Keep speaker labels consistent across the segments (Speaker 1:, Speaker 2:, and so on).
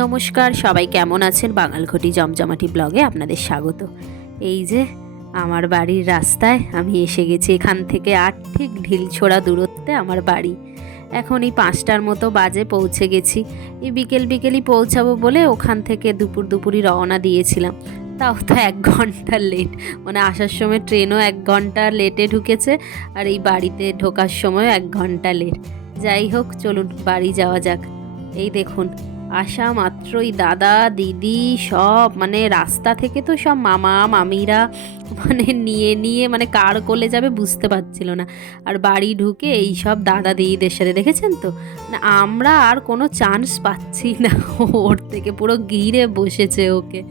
Speaker 1: নমস্কার, সবাই কেমন আছেন? বাঙালঘটি জমজমাটি ব্লগে আপনাদের স্বাগত। এই যে, আমার বাড়ির রাস্তায় আমি এসে গেছি এখান থেকে আট ঠিক ঢিলছোড়া দূরত্বে আমার বাড়ি। এখন এই পাঁচটার মতো বাজে পৌঁছে গেছি। এই বিকেল বিকেলই পৌঁছাবো বলে ওখান থেকে দুপুর দুপুরই রওনা দিয়েছিলাম। তাও তো এক ঘণ্টা লেট। মানে আসার সময় ট্রেনও এক ঘণ্টা লেটে ঢুকেছে আর এই বাড়িতে ঢোকার সময়ও এক ঘণ্টা লেট। যাই হোক, চলুন বাড়ি যাওয়া যাক। এই দেখুন আসা মাত্রই দাদা, দিদি সব মানে রাস্তা থেকে তো সব মামা, মামিরা মানে নিয়ে নিয়ে মানে কার কোলে যাবে বুঝতে পারছিল না। আর বাড়ি ঢুকে এই সব দাদা দিদিদের সাথে, দেখেছেন তো? না, আমরা আর কোনো চান্স পাচ্ছি না। ওর থেকে পুরো ঘিরে বসেছে ওকে।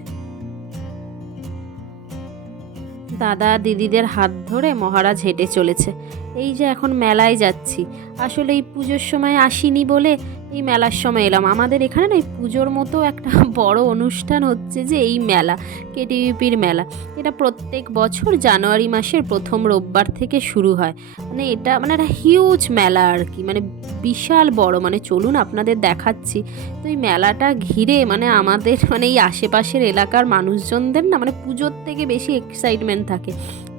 Speaker 1: দাদা দিদিদের হাত ধরে মহারাজ হেঁটে চলেছে। এই যে এখন মেলায় যাচ্ছি। আসলে এই পুজোর সময় আসিনি বলে এই মেলার সময় এলাম। আমাদের এখানে না এই পুজোর মতো একটা বড় অনুষ্ঠান হচ্ছে যে এই মেলা কেটিভিপির মেলা। এটা প্রত্যেক বছর জানুয়ারি মাসের প্রথম রোববার থেকে শুরু হয়। মানে এটা মানে একটা হিউজ মেলা আর কি। মানে বিশাল বড়। মানে চলুন আপনাদের দেখাচ্ছি। তো এই মেলাটা ঘিরে মানে আমাদের মানে এই আশেপাশের এলাকার মানুষজনদের না মানে পুজোর থেকে বেশি এক্সাইটমেন্ট থাকে।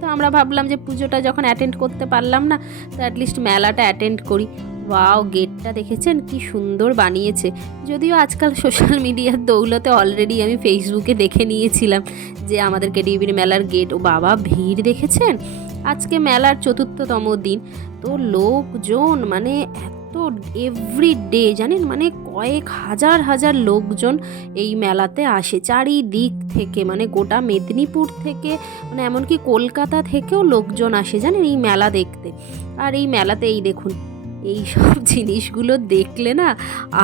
Speaker 1: আমরা ভাবলাম যে পুজোটা যখন অ্যাটেন্ড করতে পারলাম না, তো অ্যাটলিস্ট মেলাটা অ্যাটেন্ড করি। ওয়াও গেটটা দেখেছেন? কি সুন্দর বানিয়েছে। যদিও আজকাল সোশ্যাল মিডিয়ার দৌলতে অলরেডি আমি ফেসবুকে দেখে নিয়েছিলাম যে আমাদের কেডিবির মেলার গেট ও বাবা, ভিড় দেখেছেন? আজকে মেলার চতুর্থতম দিন। তো লোকজন মানে এত এভরি ডে জানেন? মানে কয়েক হাজার হাজার লোকজন এই মেলাতে আসে। চারিদিক থেকে মানে গোটা মেদিনীপুর থেকে মানে এমনকি কলকাতা থেকেও লোকজন আসে, জানেন? এই মেলা দেখতে। আর এই মেলাতে এই দেখুন এই সব জিনিসগুলো দেখলে না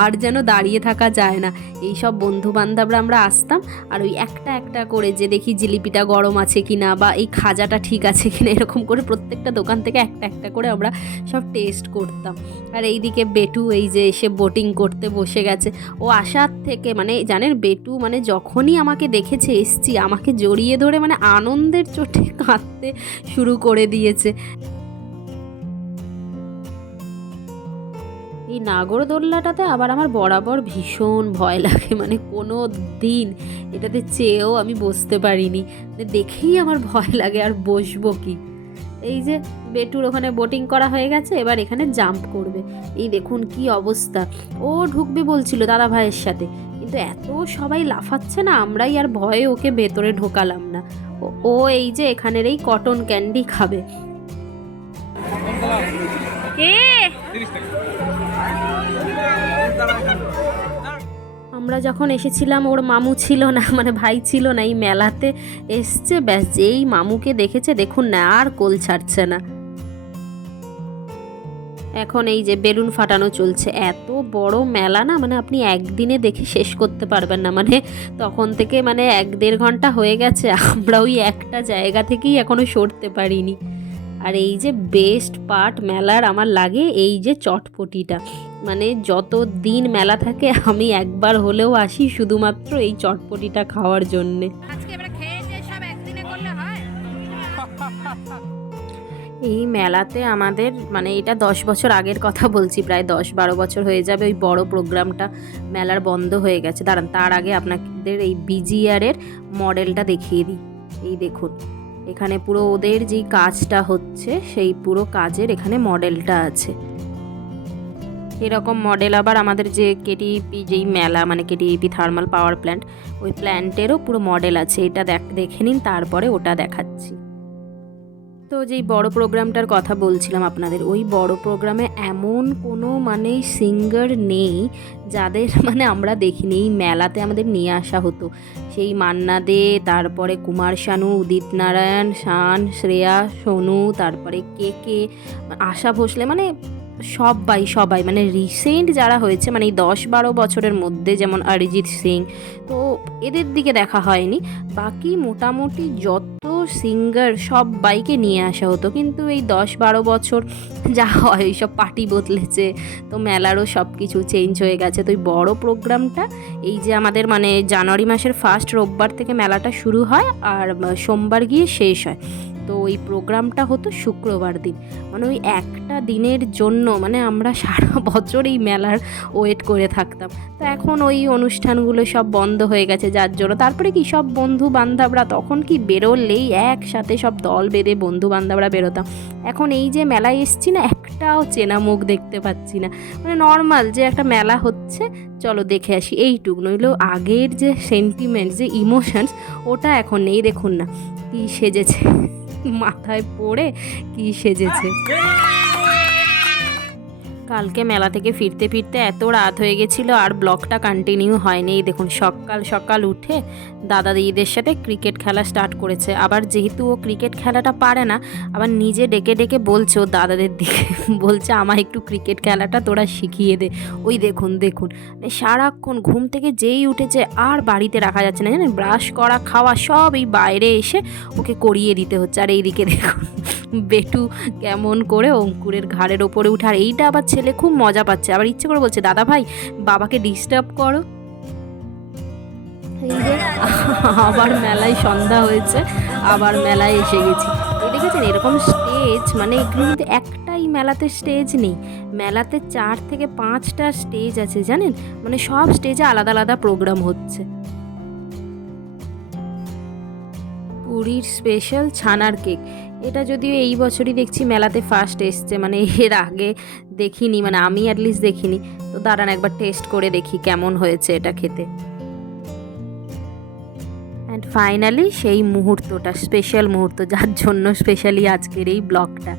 Speaker 1: আর যেন দাঁড়িয়ে থাকা যায় না। এই সব বন্ধু বান্ধবরা আমরা আসতাম আর ওই একটা একটা করে যে দেখি জিলিপিটা গরম আছে কি না বা এই খাজাটা ঠিক আছে কি না এরকম করে প্রত্যেকটা দোকান থেকে একটা একটা করে আমরা সব টেস্ট করতাম। আর এইদিকে বেটু এই যে এসে বোটিং করতে বসে গেছে। ও আসার থেকে মানে জানেন বেটু মানে যখনই আমাকে দেখেছে এসছি, আমাকে জড়িয়ে ধরে মানে আনন্দের চোটে কাঁদতে শুরু করে দিয়েছে। এই নাগরদোল্লাটাতে আবার আমার বরাবর ভীষণ ভয় লাগে মানে কোনো দিন এটাতে চেয়েও আমি বসতে পারিনি। মানে দেখেই আমার ভয় লাগে আর বসবো কি? এই যে বেটুর ওখানে বোটিং করা হয়ে গেছে এবার এখানে জাম্প করবে। এই দেখুন কি অবস্থা। ও ঢুকবে বলছিল দাদা ভাইয়ের সাথে। কিন্তু এত সবাই লাফাচ্ছে না আমরাই আর ভয়ে ওকে ভেতরে ঢোকালাম না। ও- এই যে এখানের এই কটন ক্যান্ডি খাবে। কে? আমরা যখন এসেছিলাম, ওর মামু ছিল না মানে ভাই ছিল না, এই মেলাতে এসছে, ব্যাস, যেই মামুকে দেখেছে, দেখুন না, আর কোল ছাড়ছে না। এখন এই যে বেলুন ফাটানো চলছে, এত বড় মেলা না মানে আপনি একদিনে দেখে শেষ করতে পারবেন না মানে তখন থেকে মানে এক দেড় ঘণ্টা হয়ে গেছে, আমরা ওই একটা জায়গা থেকেই এখনও সরতে পারিনি। আর এই যে বেস্ট পার্ট মেলার আমার লাগে এই যে চটপটিটা। মানে যত দিন মেলা থাকে আমি একবার হলেও আসি শুধুমাত্র এই চটপটিটা খাওয়ার জন্যে। এই মেলাতে আমাদের মানে এটা দশ বছর আগের কথা বলছি প্রায় দশ বারো বছর হয়ে যাবে ওই বড় প্রোগ্রামটা। মেলার বন্ধ হয়ে গেছে। দাঁড়ান তার আগে আপনাদের এই বিজিআরের মডেলটা দেখিয়ে দিই। এই দেখুন। এখানে পুরো ওদের যেই কাজটা হচ্ছে, সেই পুরো কাজের এখানে মডেলটা আছে। এরকম মডেল আবার আমাদের যে কেটিপি যেই মেলা মানে কেটিপি থার্মাল পাওয়ার প্ল্যান্ট ওই প্ল্যান্টেরও পুরো মডেল আছে। এটা দেখ, দেখে নিন, তারপরে ওটা দেখাচ্ছি। তো যেই বড় প্রোগ্রামটার কথা বলছিলাম আপনাদের, ওই বড় প্রোগ্রামে এমন কোনো মানে সিঙ্গার নেই যাদের মানে আমরা দেখিনি। এই মেলাতে আমাদের নিয়ে আসা হতো। সেই মান্না দে, তারপরে কুমার শানু, উদিত নারায়ণ, শান, শ্রেয়া, সোনু, তারপরে কে কে, আশা ভোসলে মানে সবাই সবাই মানে রিসেন্ট যারা হয়েছে মানে এই দশ বারো বছরের মধ্যে যেমন অরিজিৎ সিং, তো এদের দিকে দেখা হয়নি। বাকি মোটামুটি যত সিঙ্গার সব বাইকে নিয়ে আসা হতো, কিন্তু এই দশ বারো বছর যা হয় সব পার্টি বদলেছে, তো মেলারও সব কিছু চেঞ্জ হয়ে গেছে। তো এই বড় প্রোগ্রামটা, এই যে আমাদের মানে জানুয়ারি মাসের ফার্স্ট রোববার থেকে মেলাটা শুরু হয়, আর সোমবার গিয়ে শেষ হয়। তো ওই প্রোগ্রামটা হতো শুক্রবার দিন। মানে ওই একটা দিনের জন্য মানে আমরা সারা বছর এই মেলার ওয়েট করে থাকতাম। তো এখন ওই অনুষ্ঠানগুলো সব বন্ধ হয়ে গেছে যার জন্য। তারপরে কি সব বন্ধু বান্ধবরা তখন কি বেরোলেই একসাথে সব দল বেঁধে বন্ধু বান্ধবরা বেরোতাম। এখন এই যে মেলায় এসছি না, একটাও চেনা মুখ দেখতে পাচ্ছি না। মানে নর্মাল যে একটা মেলা হচ্ছে, চলো দেখে আসি। এইটুক, নইলেও আগের যে সেন্টিমেন্ট যে ইমোশনস ওটা এখন নেই, দেখুন না। কি সেজেছে? মাথায় পড়ে কি সেজেছে? কালকে মেলা থেকে ফিরতে ফিরতে এত রাত হয়ে গেছিল আর ব্লগটা কন্টিনিউ হয়নি। দেখুন, সকাল সকাল উঠে দাদা দিদিদের সাথে ক্রিকেট খেলা স্টার্ট করেছে। আবার যেহেতু ও ক্রিকেট খেলাটা পারে না, আবার নিজে ডেকে ডেকে বলছে ও দাদাদের দিকে, বলছে আমার একটু ক্রিকেট খেলাটা তোরা শিখিয়ে দে। ওই দেখুন দেখুন মানে সারাক্ষণ ঘুম থেকে যেই উঠেছে আর বাড়িতে রাখা যাচ্ছে না, জানেন? ব্রাশ করা, খাওয়া সব এই বাইরে এসে ওকে করিয়ে দিতে হচ্ছে। আর এইদিকে দেখুন বেটু কেমন করে অঙ্কুরের ঘাড়ের ওপরে উঠে, আর এইটা আবার ছেলে খুব মজা পাচ্ছে। আবার ইচ্ছে করে বলছে, দাদা ভাই, বাবাকে ডিস্টার্ব করো। আবার মেলায় সন্ধ্যা হয়েছে, আবার মেলায় এসে গেছি। দেখেছেন, এরকম স্টেজ মানে এগুলো কিন্তু একটাই মেলাতে স্টেজ নেই। মেলাতে চার থেকে পাঁচটা স্টেজ আছে, জানেন? মানে সব স্টেজে আলাদা আলাদা প্রোগ্রাম হচ্ছে। পুরীর স্পেশাল ছানার কেক এটা যদিও এই বছরই দেখছি মেলাতে ফার্স্ট এসছে মানে এর আগে দেখিনি মানে আমি অ্যাটলিস্ট দেখিনি। তো দাঁড়ান একবার টেস্ট করে দেখি কেমন হয়েছে এটা খেতে। অ্যান্ড ফাইনালি সেই মুহূর্তটা স্পেশাল মুহূর্ত, যার জন্য স্পেশালি আজকের এই ব্লগটা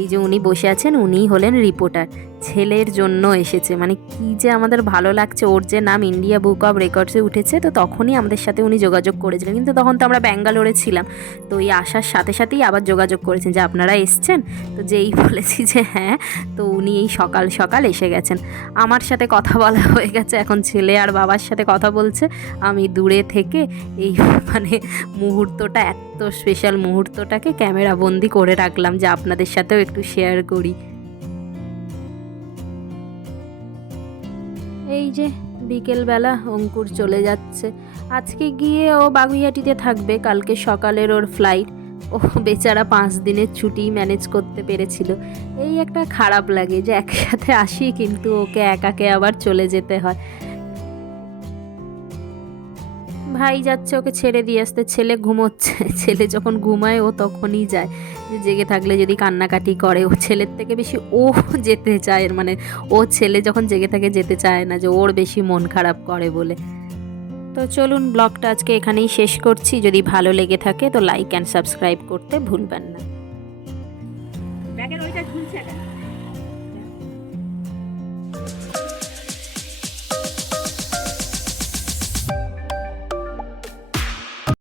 Speaker 1: এই যে উনি বসে আছেন, উনিই হলেন রিপোর্টার ছেলের জন্য এসেছে। মানে কি যে আমাদের ভালো লাগছে। ওর যে নাম ইন্ডিয়া বুক অফ রেকর্ডসে উঠেছে, তো তখনই আমাদের সাথে উনি যোগাযোগ করেছিলেন। কিন্তু তখন তো আমরা ব্যাঙ্গালোরে ছিলাম। তো এই আসার সাথে সাথেই আবার যোগাযোগ করেছেন যে, আপনারা এসছেন? তো যেই বলেছি যে হ্যাঁ। তো উনি এই সকাল সকাল এসে গেছেন। আমার সাথে কথা বলা হয়ে গেছে। এখন ছেলে আর বাবার সাথে কথা বলছে। আমি দূরে থেকে এই মানে মুহূর্তটা, এত স্পেশাল মুহূর্তটাকে ক্যামেরা বন্দি করে রাখলাম যে, আপনাদের সাথেও একটু শেয়ার করি। যে বিকেলবেলা অঙ্কুর চলে যাচ্ছে। আজকে গিয়ে ও বাগুইহাটিতে থাকবে, কালকে সকালের ওর ফ্লাইট ও বেচারা পাঁচ দিনের ছুটি ম্যানেজ করতে পেরেছিল। এই একটা খারাপ লাগে যে একসাথে আসি কিন্তু ওকে একাকে আবার চলে যেতে হয়। ভাই যাচ্ছে ওকে ছেড়ে দিয়ে আসতে? ছেলে ঘুমোচ্ছে। ছেলে যখন ঘুমায়, ও তখনই যায়। জেগে থাকলে যদি কান্নাকাটি করে, ও ছেলের থেকে বেশি ও যেতে চায় মানে ও ছেলে যখন জেগে থাকে, যেতে চায় না যে ওর বেশি মন খারাপ করে বলে। তো চলুন, ব্লগটা আজকে এখানেই শেষ করছি। যদি ভালো লেগে থাকে, তো লাইক অ্যান্ড সাবস্ক্রাইব করতে ভুলবেন না।
Speaker 2: ব্যাগের ওইটা ঝুলছে